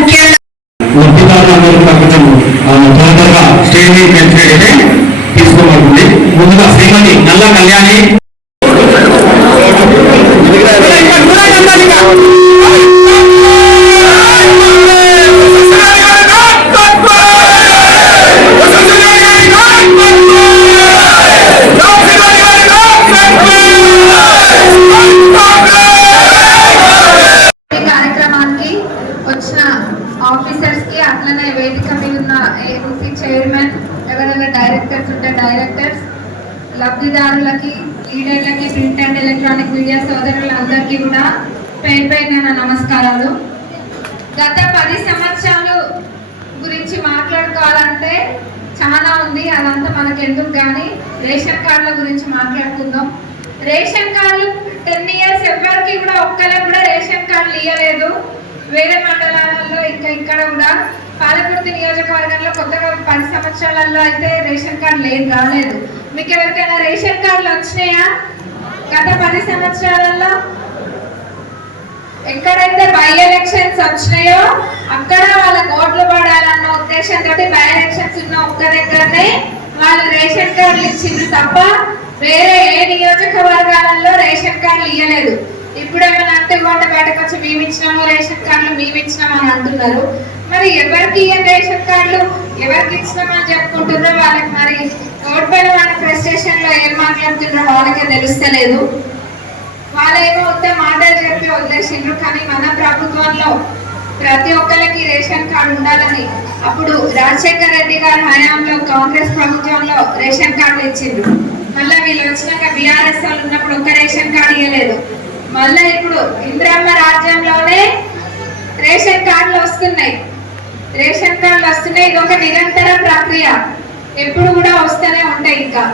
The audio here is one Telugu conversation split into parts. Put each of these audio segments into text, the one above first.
ముఖ్యంగా తీసుకోబడుతుంది. ముందుగా శ్రీమతి నల్ల కళ్యాణి కార్యక్రమానికి వచ్చిన ఆఫీసర్స్ కి, అట్లనే వేదిక మీద ఉన్న ఏసీ చైర్మన్, ఎవరైనా డైరెక్టర్స్ ఉంటే డైరెక్టర్స్, లబ్ధిదారులకి, లీడర్లకి, ప్రింట్ అండ్ ఎలక్ట్రానిక్ మీడియా సోదరులందరికీ కూడా పేరు పేరున నమస్కారాలు. గత 10 సంవత్సరాలు గురించి మాట్లాడుకోవాలంటే చాలా ఉంది, అదంతా మనకు ఎందుకు కానీ రేషన్ కార్డుల గురించి మాట్లాడుకుందాం. రేషన్ కార్డులు 10 ఇయర్స్ ఎవరికి కూడా ఒక్కరికి కూడా రేషన్ కార్డులు ఇవ్వలేదు. వేరే మండలాలలో ఇక్కడ కూడా పాలకుర్తి నియోజకవర్గంలో కొత్తగా 10 సంవత్సరాలలో అయితే రేషన్ కార్డు రాలేదు. మీకు ఎవరికైనా రేషన్ కార్డులు వచ్చినాయా? గత 10 సంవత్సరాలలో ఎక్కడైతే బై ఎలక్షన్స్ వచ్చినాయో అక్కడ వాళ్ళ ఓట్లు పడాలన్న ఉద్దేశంతో బై ఎలక్షన్స్ ఉన్న ఒక్క దగ్గరనే వాళ్ళు రేషన్ కార్డులు ఇచ్చింది తప్ప వేరే ఏ నియోజకవర్గాలలో రేషన్ కార్డులు ఇవ్వలేదు. ఇప్పుడు ఏమైనా అంటే ఇవ్వండి బయటకు వచ్చి మేము ఇచ్చినాము రేషన్ కార్డులు, మేము ఇచ్చినాము అని అంటున్నారు. మరి ఎవరికి రేషన్ కార్డులు ఎవరికి ఇచ్చినామని చెప్పుకుంటున్నారో వాళ్ళకి మరి ఓటు పైన వాళ్ళ ఫ్రస్ట్రేషన్ లో ఏం మాట్లాడుతున్నారో వాళ్ళకే తెలుస్తలేదు. వాళ్ళేమో మాటలు చెప్పి వదిలేసిండ్రు. కానీ మన ప్రభుత్వంలో ప్రతి ఒక్కరికి రేషన్ కార్డు ఉండాలని అప్పుడు రాజశేఖర్ రెడ్డి గారి హయాంలో కాంగ్రెస్ ప్రభుత్వంలో రేషన్ కార్డులు ఇచ్చిండ్రు. మళ్ళీ వీళ్ళు వచ్చినాక బీఆర్ఎస్ వాళ్ళు ఉన్నప్పుడు ఒక్క రేషన్ కార్డు ఇవ్వలేదు. మళ్ళీ ఇప్పుడు ఇంద్రమ్మ రాజ్యంలోనే రేషన్ కార్డులు వస్తున్నాయి. రేషన్ కార్డులు వస్తున్నాయి. ఇది ఒక నిరంతర ప్రక్రియ, ఎప్పుడు కూడా వస్తూనే ఉంటాయి. ఇంకా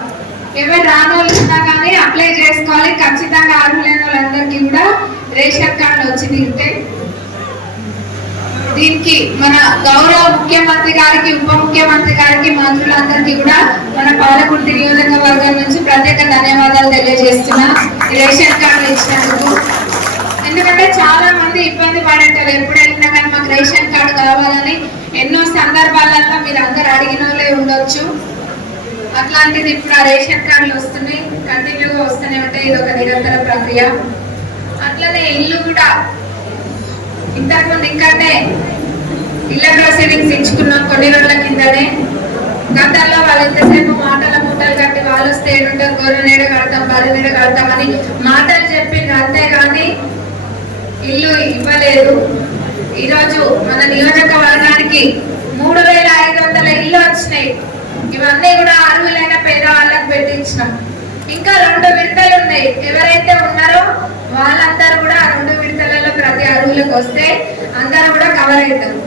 ఎవరు రానోళ్ళు ఉన్నా కానీ అప్లై చేసుకోవాలి. ఖచ్చితంగా అర్హులైన వాళ్ళందరికీ కూడా రేషన్ కార్డులు వచ్చి తీరుతాయి. దీనికి మన గౌరవ ముఖ్యమంత్రి గారికి, ఉప ముఖ్యమంత్రి గారికి, మంత్రులందరికీ కూడా మన పాలకుర్తి నియోజకవర్గం నుంచి ప్రత్యేక ధన్యవాదాలు తెలియజేస్తున్నా రేషన్ కార్డులు ఇచ్చినందుకు. ఎందుకంటే చాలా మంది ఇబ్బంది పడేటారు. ఎప్పుడు వెళ్ళినా కానీ మాకు రేషన్ కార్డు కావాలని ఎన్నో సందర్భాలలో మీరు అందరు అడిగిన వాళ్ళే ఉండొచ్చు. అట్లాంటిది ఇప్పుడు ఆ రేషన్ కార్డులు వస్తున్నాయి, కంటిన్యూగా వస్తూనే ఉంటాయి. ఇది ఒక నిరంతర ప్రక్రియ. అట్లనే ఇల్లు కూడా ఇంతకుముందు ఇంకంటే ఇళ్ళ ప్రొసీడింగ్స్ ఇచ్చుకున్నాం కొన్ని రోజుల కిందనే. గతంలో వాళ్ళు ఎంతసేపు మాటల మూటలు కట్టి వాళ్ళు వస్తే ఏడుంటారు, గొర్రె నీడ కడతాం, బర్రె నీడ కడతామని మాటలు చెప్పింది, అంతేగాని ఇల్లు ఇవ్వలేదు. ఈరోజు మన నియోజకవర్గానికి 3500 ఇల్లు వచ్చినాయి. ఇవన్నీ కూడా అర్హులైన పేదవాళ్ళకు పెట్టించినాం. ఇంకా 2 విడతలు ఉన్నాయి. ఎవరైతే ఉన్నారో వాళ్ళందరూ కూడా 2 విడతలలో ప్రతి అర్హులకు వస్తే అందరూ కూడా కవర్ అవుతారు.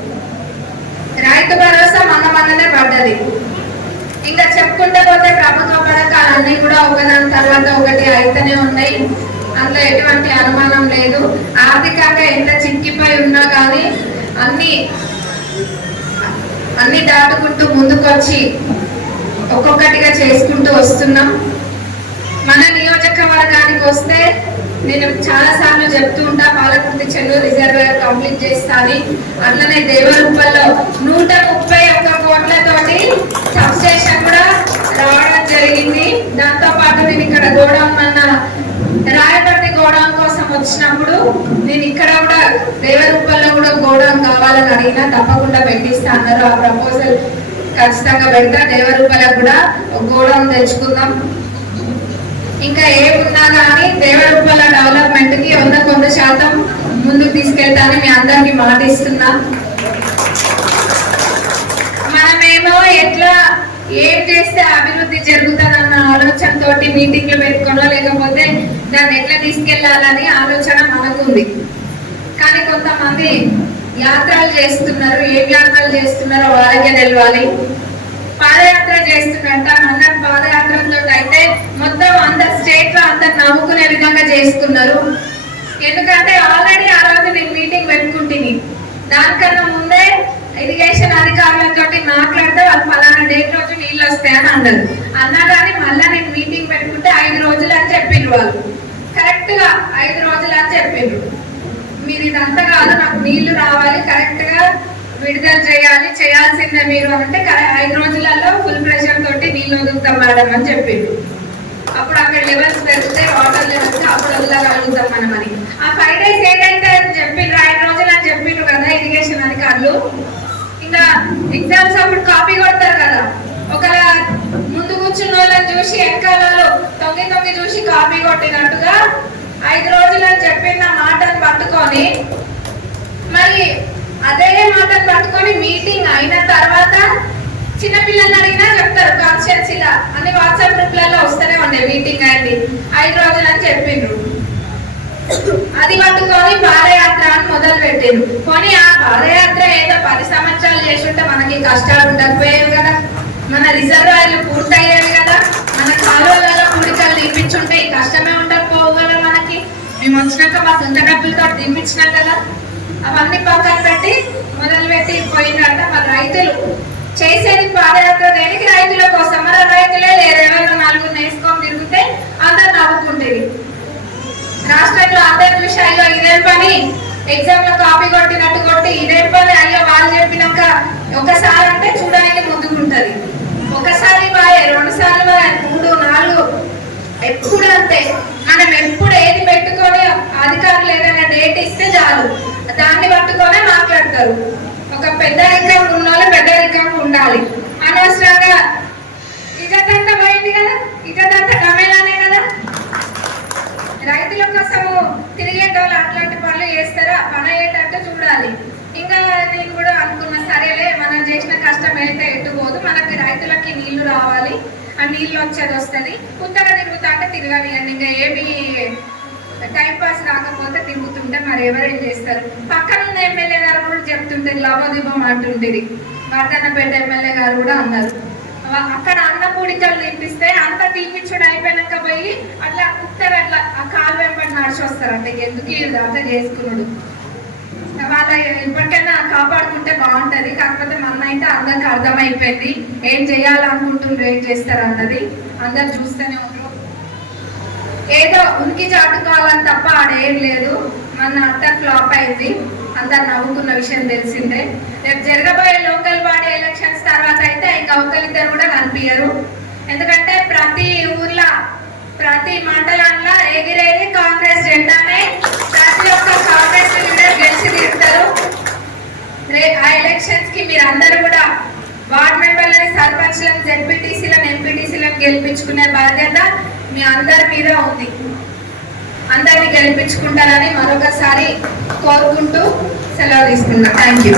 రైతు భరోసా మొన్ననే పడ్డది. ఇంకా చెప్పుకుంటే పోతే ప్రభుత్వ పథకాలు అన్ని కూడా ఒకదాని తర్వాత ఒకటి అయితేనే ఉన్నాయి. అందులో ఎటువంటి అనుమానం లేదు. ఆర్థికంగా ఎంత చిక్కిపోయి ఉన్నా కానీ అన్ని దాటుకుంటూ ముందుకొచ్చి ఒక్కొక్కటిగా చేసుకుంటూ వస్తున్నాం. మన నియోజకవర్గానికి వస్తే నేను చాలా సార్లు చెప్తూ ఉంటా, పాలకుర్తి చెన్నూరు రిజర్వేర్ కంప్లీట్ చేస్తాను. అట్లనే దేవరూపల్లో 131 కోట్లతోటి సబ్ స్టేషన్ కూడా రావడం జరిగింది. దాంతో పాటు నేను ఇక్కడ గోడౌన్ మన రాయపర్తి గోడౌన్ కోసం వచ్చినప్పుడు నేను ఇక్కడ కూడా దేవరూపల్లో కూడా గోడౌన్ కావాలని అడిగినా తప్పకుండా పెట్టిస్తా అన్నారు. ఆ ప్రపోజల్ ఖచ్చితంగా పెడతా. దేవరూపలకు కూడా గోడౌన్ తెచ్చుకుందాం. ఇంకా ఏమున్నా కానీ దేవరూపల డెవలప్మెంట్ కి 100% ముందుకు తీసుకెళ్తానని మీ అందరికి మాటిస్తున్నా. మనమేమో ఎట్లా ఏం చేస్తే అభివృద్ధి జరుగుతుందన్న ఆలోచనతో మీటింగ్లు పెట్టుకోనో లేకపోతే దాన్ని ఎట్లా తీసుకెళ్లాలని ఆలోచన మనకుంది. కానీ కొంతమంది యాత్రలు చేస్తున్నారు. ఏం యాత్రలు చేస్తున్నారో వాళ్ళకే తెలియాలి. పాదయాత్ర చేస్తున్నట్ట. మన పాదయాత్రతో అయితే మొత్తం అందరు స్టేట్ లో అందరు నమ్ముకునే విధంగా చేస్తున్నారు. ఎందుకంటే ఆల్రెడీ ఆ రోజు నేను మీటింగ్ పెట్టుకుంటుంది. దానికన్నా ముందే ఇరిగేషన్ అధికారులతో మాట్లాడితే వాళ్ళు ఫలానా డేట్ రోజు నీళ్ళు వస్తాయని అన్నారు. అన్నా కానీ మళ్ళీ నేను మీటింగ్ పెట్టుకుంటే 5 రోజులు అని చెప్పిండ్రు. వాళ్ళు కరెక్ట్ గా 5 రోజులు అని చెప్పిండ్రు. మీరు ఇదంతా కాదు, నాకు నీళ్లు రావాలి, కరెక్ట్ గా విడుదల చేయాలి, చేయాల్సిందే మీరు అంటే 5 రోజులలో ఫుల్ ప్రెషర్ తోటి నీళ్ళు వదులుతాం మేడం అని చెప్పిండు. అప్పుడు అక్కడ లెవెల్స్ పెరిగితే వాటర్ లెవెల్స్ అప్పుడు వదలగలుగుతాం మనం అని. ఆ 5 days ఏదైతే చెప్పిండ్రు 5 రోజులు అని చెప్పిండ్రు కదా ఇరిగేషన్ అధికారులు, ఇంకా ఎగ్జామ్స్ అప్పుడు కాపీ కొడతారు కదా, ఒకలా ముందు కూర్చున్న వాళ్ళని చూసి వెనకాల తొంగి చూసి కాపీ కొట్టినట్టుగా 5 రోజులు అని చెప్పిన మాటను పట్టుకొని మరి అదే మాటను పట్టుకొని మీటింగ్ అయిన తర్వాత చిన్నపిల్లల్ని అడిగినా చెప్తారు కాన్స్టిట్యున్సీలా అని వాట్సాప్ గ్రూప్లలో వస్తూనే ఉండే మీటింగ్ అయింది 5 రోజులు అని చెప్పిండ్రు. అది పట్టుకొని పాదయాత్ర అని మొదలు పెట్టిండ్రు. కొని ఆ పాదయాత్ర ఏదో 10 సంవత్సరాలు చేస్తుంటే మనకి కష్టాలు ఉండకపోయేవి కదా, మన రిజర్వాయర్లు పూర్తయ్యేవి కదా, మన కాలువలలో కూడికలు తీపించుంటే ఈ కష్టమే ఉండకపోవు కదా మనకి. మేము వచ్చినాక మా సొంత డబ్బులతో తీపించినాం కదా. అవన్నీ పక్కన పెట్టి మొదలు పెట్టి పోయినట్ట మన రైతులు చేసేది పాదయాత్ర దేనికి? రైతుల కోసం. మన రైతులే లేరు, ఎవరు 4 వేసుకొని తిరిగితే అందరు నవ్వుకుంటేది. రాష్ట్రంలో అందరు చూసి అయ్యో ఇదేం పని, ఎగ్జామ్ లో కాపీ కొట్టినట్టు కొట్టి ఇదేం పని, అయ్యో వాళ్ళు చెప్పినాక ఒకసారి అంటే చూడడానికి ముందుకుంటది, ఒకసారి బాయే 2 సార్లు బాయే 3, 4 ఎప్పుడు అంతే. మనం ఎప్పుడు ఏది పెట్టుకొని అధికారులు ఏదైనా డేట్ ఇస్తే చాలు దాన్ని పట్టుకొనే మాట్లాడతారు. ఒక పెద్ద రికం ఉన్న వాళ్ళు పెద్ద రికం ఉండాలి. అనవసరంగా ఇజదంతా పోయింది కదా, ఇజదంతా గమేలానే కదా. రైతుల కోసము తిరిగేటోళ్ళు అట్లాంటి పనులు చేస్తారా, పని అయ్యేటట్టు చూడాలి. ఇంకా నేను కూడా అనుకున్నా సరేలే మనం చేసిన కష్టం అయితే ఎట్టుపోదు, మనకి రైతులకి నీళ్లు రావాలి, ఆ నీళ్ళు వచ్చేది వస్తుంది. కొత్తగా తిరుగుతా అంటే తిరగనియండి, ఇంకా ఏమి టైం పాస్ కాకపోతే తిరుగుతుంటే మరి ఎవరేం చేస్తారు. పక్కన ఉన్న ఎమ్మెల్యే గారు కూడా చెప్తుంటే లాభదీపం అంటుంటేది, వర్ధన్నపేట ఎమ్మెల్యే గారు కూడా అన్నారు. అక్కడ అన్న పూడికలు తీపిస్తే అంత తీపించుడు అయిపోయినాక పోయి అట్లా కుక్కర్ అట్లా ఆ కాలు వెంబడి నడిచి వస్తారంట. ఎందుకు అంతా చేసుకున్నాడు, వాళ్ళ ఇప్పటికైనా కాపాడుకుంటే బాగుంటది. కాకపోతే మన అయితే అందరికి అర్థమైపోయింది ఏం చేయాలనుకుంటుండ్రు, ఏం చేస్తారు అన్నది అందరు చూస్తూనే ఉంటారు. ఏదో ఉనికి చాటుకోవాలని తప్ప ఆడేం లేదు. మన అంతా ఫ్లాప్ అయింది, అందరు నవ్వుకున్న విషయం తెలిసిందే. రేపు జరగబోయే లోకల్ బాడీ ఎలక్షన్స్ తర్వాత అయితే ఇంకా ఒకరిద్దరు కూడా కనిపించరు. ఎందుకంటే ప్రతి ఊర్లో ప్రతి మండలంలో ఎగిరేది కాంగ్రెస్ జెండానే, ప్రతి ఒక్క కాంగ్రెస్ లీడర్ గెలిచి తీరుతారు. ఆ ఎలక్షన్స్ కి మీరు అందరూ కూడా వార్డ్ మెంబర్లని, సర్పంచ్లను, జెడ్పీటీసీలను, ఎంపీటీసీలను గెలిపించుకునే బాధ్యత మీ అందరి మీద ఉంది. అందరినీ గెలిపించుకుంటారని మరొకసారి కోరుకుంటూ సెలవు తీసుకున్నా. Thank you.